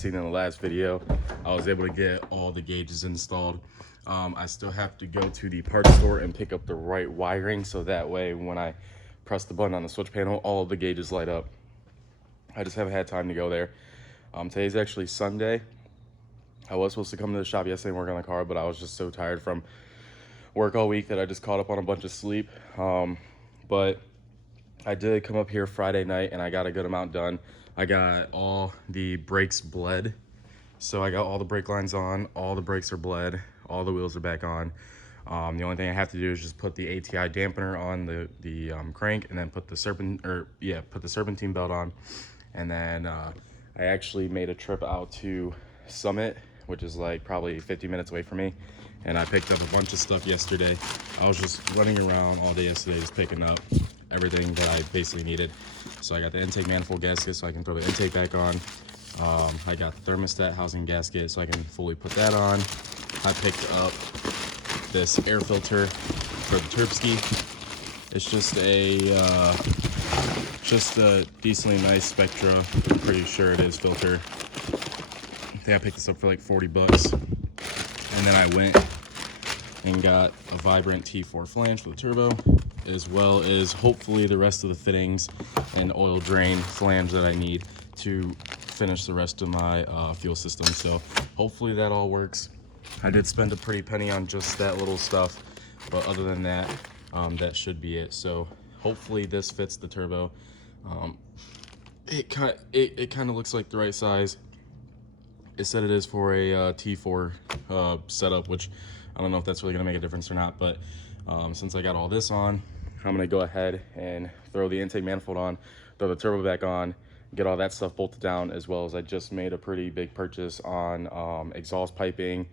seen in the last video, I was able to get all the gauges installed. I still have to go to the parts store and pick up the right wiring, so that way when I press the button on the switch panel, all of the gauges light up. I just haven't had time to go there. Today's actually Sunday. I was supposed to come to the shop yesterday and work on the car, but I was just so tired from work all week that I just caught up on a bunch of sleep. But I did come up here Friday night and I got a good amount done. I got all the brakes bled. So I got all the brake lines on, all the brakes are bled, all the wheels are back on. The only thing I have to do is just put the ATI dampener on the crank, and then put the serpentine belt on. And then I actually made a trip out to Summit, which is like probably 50 minutes away from me, and I picked up a bunch of stuff yesterday. I was just running around all day yesterday just picking up everything that I basically needed. So I got the intake manifold gasket so I can throw the intake back on. I got the thermostat housing gasket so I can fully put that on. I picked up this air filter for the Terpski. It's just a decently nice Spectra, I'm pretty sure it is, filter. I think I picked this up for like 40 bucks. And then I went and got a Vibrant T4 flange for the turbo, as well as hopefully the rest of the fittings and oil drain flange that I need to finish the rest of my fuel system. So hopefully that all works. I did spend a pretty penny on just that little stuff, but other than that, that should be it. So hopefully this fits the turbo. It kind of looks like the right size. It said it is for a T4 setup, which I don't know if that's really gonna make a difference or not, but since I got all this on, I'm gonna go ahead and throw the intake manifold on, throw the turbo back on, get all that stuff bolted down, as well as I just made a pretty big purchase on exhaust piping,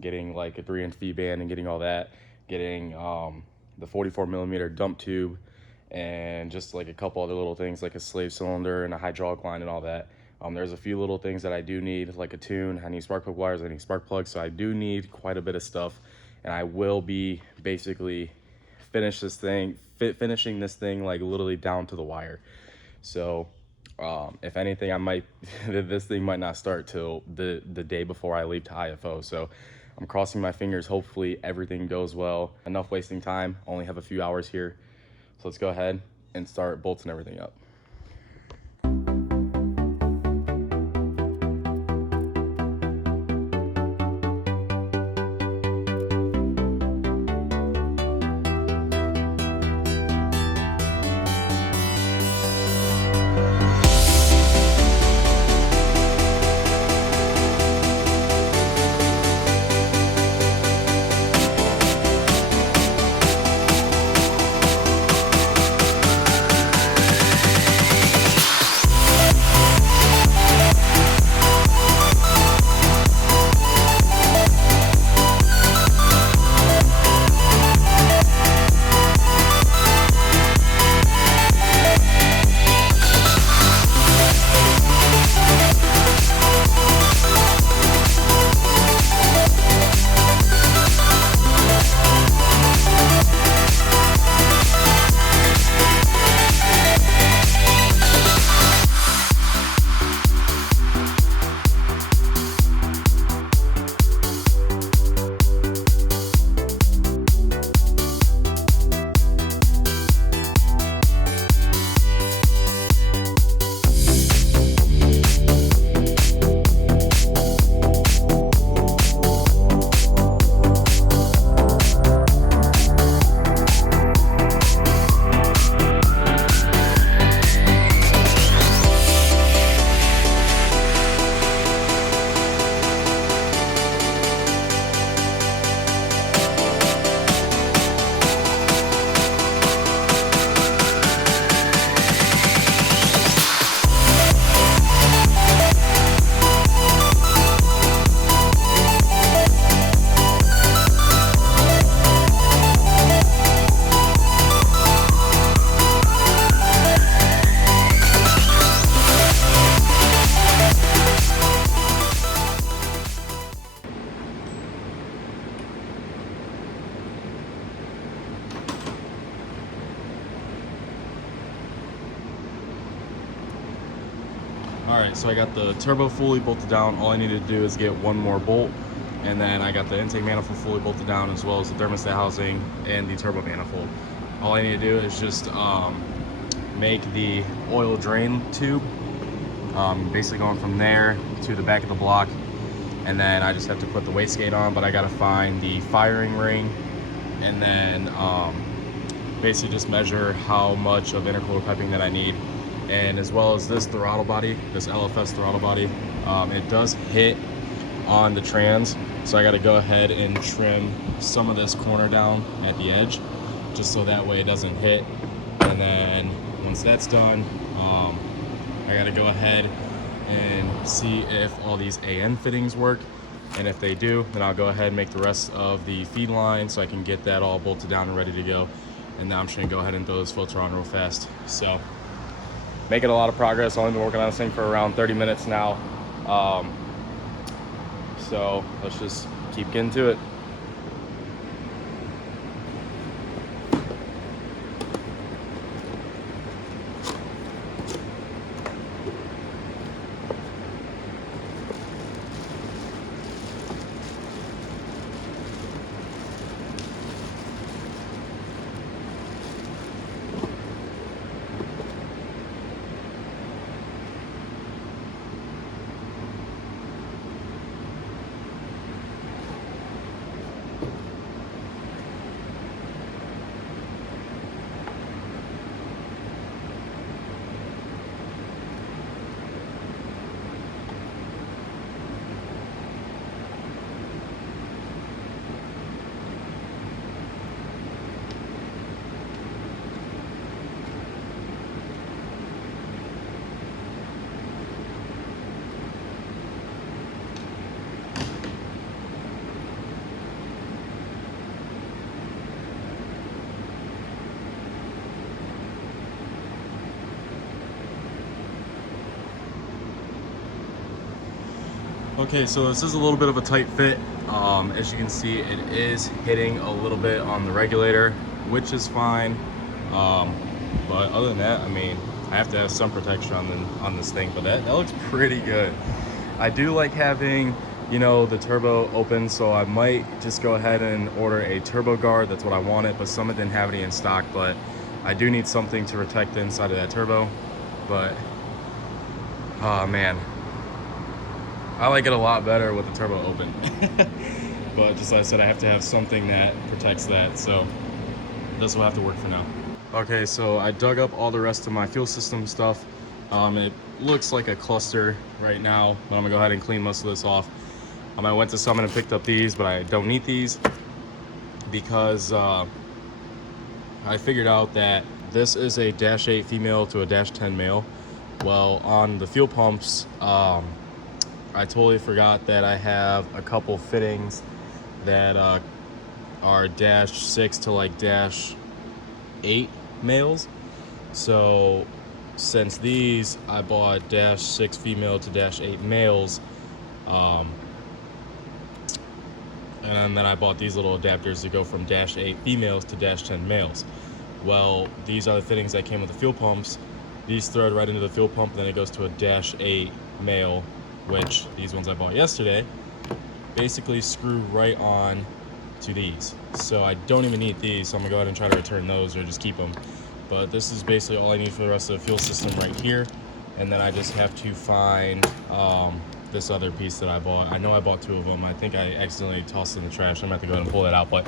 getting like a 3-inch V-band and getting all that, getting the 44mm dump tube, and just like a couple other little things like a slave cylinder and a hydraulic line and all that. There's a few little things that I do need, like a tune. I need spark plug wires, I need spark plugs, so I do need quite a bit of stuff. And I will be basically finishing this thing like literally down to the wire. So if anything, this thing might not start till the day before I leave to IFO. So I'm crossing my fingers, hopefully everything goes well. Enough wasting time, only have a few hours here. So let's go ahead and start bolting everything up. right, so I got the turbo fully bolted down. All I need to do is get one more bolt, and then I got the intake manifold fully bolted down, as well as the thermostat housing and the turbo manifold. All I need to do is just make the oil drain tube, basically going from there to the back of the block, and then I just have to put the wastegate on, but I gotta find the firing ring, and then basically just measure how much of intercooler piping that I need. And as well as this throttle body, this LFS throttle body, it does hit on the trans, so I got to go ahead and trim some of this corner down at the edge, just so that way it doesn't hit. And then once that's done, I got to go ahead and see if all these AN fittings work, and if they do, then I'll go ahead and make the rest of the feed line so I can get that all bolted down and ready to go. And now I'm just gonna go ahead and throw this filter on real fast. So making a lot of progress. I've only been working on this thing for around 30 minutes now. So let's just keep getting to it. Okay, so this is a little bit of a tight fit. As you can see, it is hitting a little bit on the regulator, which is fine. But other than that, I mean, I have to have some protection on this thing, but that looks pretty good. I do like having, you know, the turbo open, so I might just go ahead and order a turbo guard. That's what I wanted, but some didn't have any in stock, but I do need something to protect the inside of that turbo. But, oh man, I like it a lot better with the turbo open. But just like I said, I have to have something that protects that, so this will have to work for now. Okay, so I dug up all the rest of my fuel system stuff. It looks like a cluster right now, but I'm gonna go ahead and clean most of this off. I went to Summit and picked up these, but I don't need these because I figured out that this is a -8 female to a -10 male. Well, on the fuel pumps, I totally forgot that I have a couple fittings that are -6 to like -8 males. So since these, I bought -6 female to -8 males, and then I bought these little adapters to go from -8 females to -10 males. Well, these are the fittings that came with the fuel pumps. These thread right into the fuel pump, and then it goes to a -8 male, which these ones I bought yesterday basically screw right on to these. So I don't even need these, so I'm gonna go ahead and try to return those or just keep them. But this is basically all I need for the rest of the fuel system right here. And then I just have to find this other piece that I bought. I know I bought 2 of them. I think I accidentally tossed it in the trash. I'm gonna have to go ahead and pull that out, but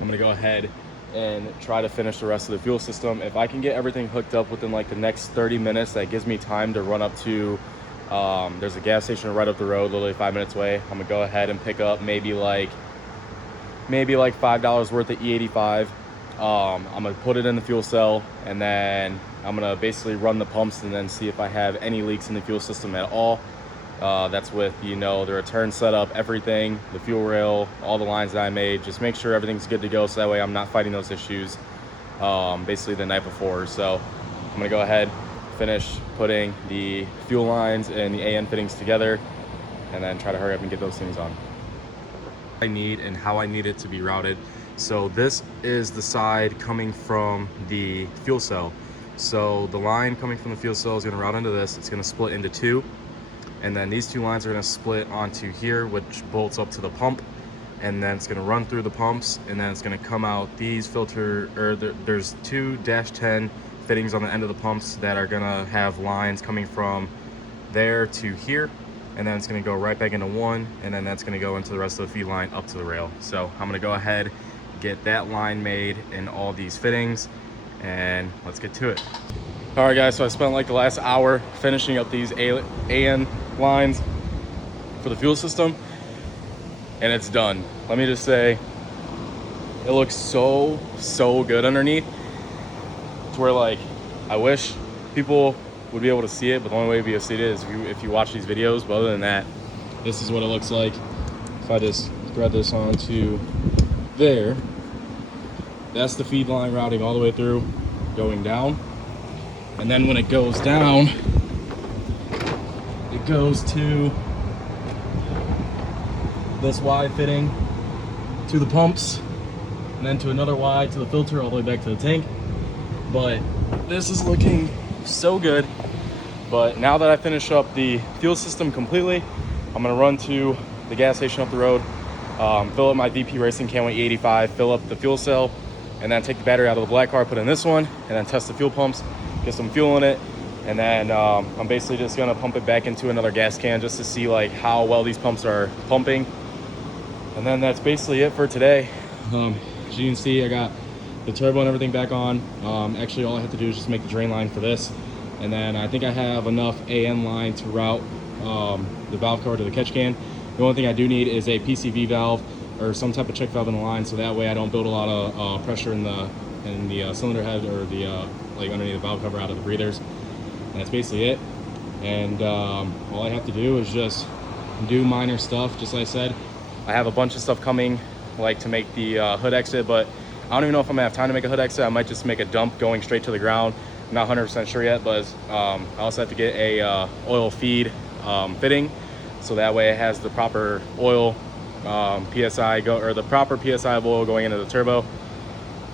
I'm gonna go ahead and try to finish the rest of the fuel system. If I can get everything hooked up within like the next 30 minutes, that gives me time to run up to, there's a gas station right up the road, literally 5 minutes away. I'm gonna go ahead and pick up maybe like $5 worth of E85. I'm gonna put it in the fuel cell, and then I'm gonna basically run the pumps and then see if I have any leaks in the fuel system at all. That's with, you know, the return setup, everything, the fuel rail, all the lines that I made. Just make sure everything's good to go, so that way I'm not fighting those issues basically the night before. So I'm gonna go ahead, finish putting the fuel lines and the AN fittings together, and then try to hurry up and get those things on. I need and how I need it to be routed. So this is the side coming from the fuel cell. So the line coming from the fuel cell is going to route into this. It's going to split into 2. and then these two lines are going to split onto here, which bolts up to the pump, and then it's going to run through the pumps, and then it's going to come out these filter, or there's two -10 fittings on the end of the pumps that are going to have lines coming from there to here, and then it's going to go right back into one, and then that's going to go into the rest of the feed line up to the rail. So I'm going to go ahead, get that line made in all these fittings, and let's get to it. All right guys, so I spent like the last hour finishing up these AN lines for the fuel system, and it's done. Let me just say, it looks so good underneath. It's where, like, I wish people would be able to see it, but the only way to be able to see it is if you watch these videos. But other than that, this is what it looks like. If I just thread this onto there, that's the feed line routing all the way through, going down. And then when it goes down, it goes to this Y fitting to the pumps, and then to another Y to the filter, all the way back to the tank. But this is looking so good. But now that I finish up the fuel system completely, I'm gonna run to the gas station up the road, fill up my VP Racing Canway E85, fill up the fuel cell, and then take the battery out of the black car, put it in this one, and then test the fuel pumps, get some fuel in it, and then I'm basically just gonna pump it back into another gas can just to see like how well these pumps are pumping. And then that's basically it for today. As you can see, I got the turbo and everything back on. Actually, all I have to do is just make the drain line for this, and then I think I have enough AN line to route the valve cover to the catch can. The only thing I do need is a PCV valve or some type of check valve in the line, so that way I don't build a lot of pressure in the cylinder head or the like underneath the valve cover out of the breathers. And that's basically it. And all I have to do is just do minor stuff. Just like I said, I have a bunch of stuff coming, like to make the hood exit, but I don't even know if I'm gonna have time to make a hood exit. I might just make a dump going straight to the ground. I'm not 100% sure yet, but I also have to get a oil feed fitting, so that way it has the proper oil PSI the proper PSI of oil going into the turbo,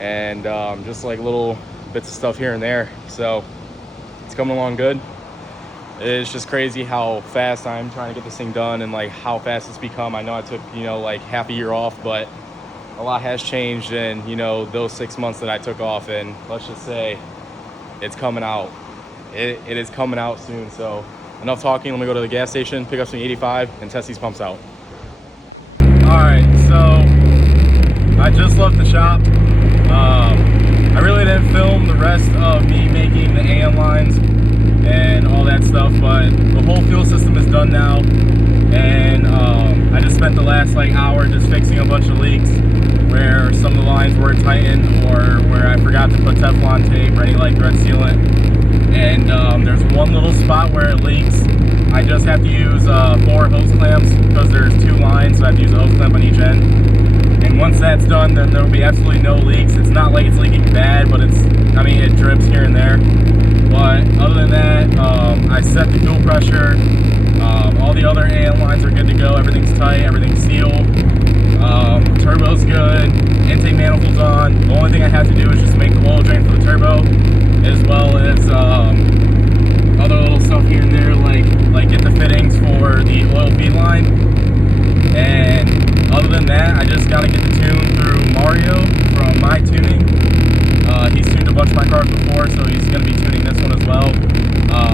and just like little bits of stuff here and there. So it's coming along good. It's just crazy how fast I'm trying to get this thing done, and like how fast it's become. I know I took, you know, like half a year off, but a lot has changed in, you know, those 6 months that I took off, and let's just say it's coming out. It is coming out soon. So enough talking, let me go to the gas station, pick up some 85, and test these pumps out. All right, so I just left the shop. I really didn't film the rest of me making the AN lines and all that stuff, but the whole fuel system is done now, and I just spent the last like hour just fixing a bunch of leaks where some of the lines weren't tightened, or where I forgot to put Teflon tape or any like thread sealant. And there's one little spot where it leaks. I just have to use 4 hose clamps because there's 2 lines, so I have to use a hose clamp on each end. And once that's done, then there will be absolutely no leaks. It's not like it's leaking bad, but I mean, it drips here and there. But other than that, I set the fuel pressure. All the other AN lines are good to go. Everything's tight, everything's sealed. Turbo's good, intake manifold's on. The only thing I have to do is just make the oil drain for the turbo, as well as other little stuff here and there, like get the fittings for the oil feed line. And other than that, I just gotta get the tune through Mario from My Tuning. He's tuned a bunch of my cars before, so he's gonna be tuning this one as well.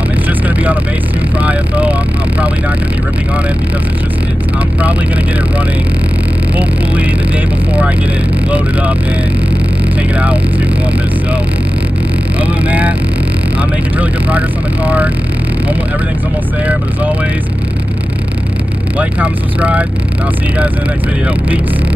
It's just gonna be on a base tune for IFO. I'm probably not gonna be ripping on it because I'm probably gonna get it running hopefully the day before I get it loaded up and take it out to Columbus. So other than that, I'm making really good progress on the car. Everything's almost there, but as always, like, comment, subscribe, and I'll see you guys in the next video. Peace.